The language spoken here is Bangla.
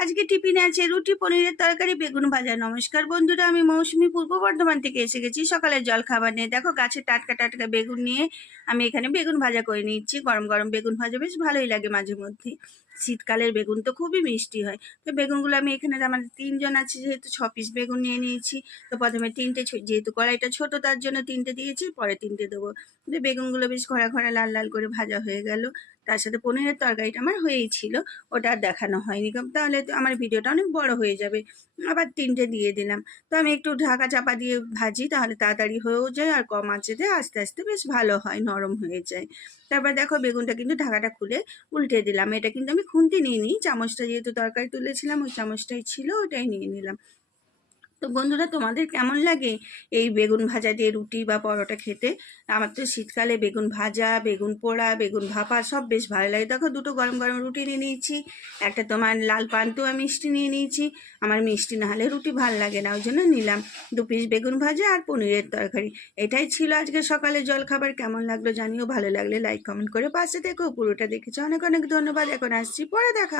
আজকে টিফিনে আছে রুটি, পনিরের তরকারি, বেগুন ভাজা। নমস্কার বন্ধুরা, আমি মৌসুমি পূর্ব বর্ধমান থেকে এসে গেছি সকালের জল খাবার নিয়ে। দেখো গাছে টাটকা টাটকা বেগুন নিয়ে আমি এখানে বেগুন ভাজা করে নিচ্ছি। গরম গরম বেগুন ভাজা বেশ ভালোই লাগে মাঝে মধ্যে। শীতকালের বেগুন তো খুবই মিষ্টি হয়। তো বেগুনগুলো আমি এখানে আমাদের 3 জন আছে যেহেতু 6 পিস বেগুন নিয়ে নিয়েছি। তো প্রথমে তিনটে, যেহেতু কড়াইটা ছোট তার জন্য তিনটে দিয়েছি, পরে তিনটে দেবো। তো বেগুনগুলো বেশ খরা খরা লাল লাল করে ভাজা হয়ে গেল। তার সাথে পনিরের তরকারিটা আমার হয়েই ছিল, ওটা আর দেখানো হয়নি, তাহলে তো আমার ভিডিওটা অনেক বড় হয়ে যাবে। আবার তিনটে দিয়ে দিলাম। তো আমি একটু ঢাকা চাপা দিয়ে ভাজি, তাহলে তাড়াতাড়ি হয়েও যায় আর কম আঁচেতে আস্তে আস্তে বেশ ভালো হয়, নরম হয়ে যায়। তারপর দেখো বেগুনটা কিন্তু ঢাকাটা খুলে উল্টে দিলাম। এটা কিন্তু আমি খুন্তি নিইনি, চামচটা যেহেতু তরকারি তুলেছিলাম ওই চামচটাই ছিল, ওটাই নিয়ে নিলাম। তো বন্ধুরা, তোমাদের কেমন লাগে এই বেগুন ভাজা দিয়ে রুটি বা পরোটা খেতে? আমার তো শীতকালে বেগুন ভাজা, বেগুন পোড়া, বেগুন ভাপা সব বেশ ভালো লাগে। দেখো দুটো গরম গরম রুটি নিয়ে নিয়েছি, একটা তোমার লাল পান্তুয়া মিষ্টি নিয়ে নিয়েছি। আমার মিষ্টি না হলে রুটি ভাল লাগে না, ওই জন্য নিলাম 2 পিস বেগুন ভাজা আর পনিরের তরকারি। এটাই ছিল আজকে সকালে জলখাবার। কেমন লাগলো জানিও, ভালো লাগলে লাইক কমেন্ট করে পাশে থেকো। পুরোটা দেখেছো, অনেক অনেক ধন্যবাদ। এখন আসছি, পরে দেখা হবে।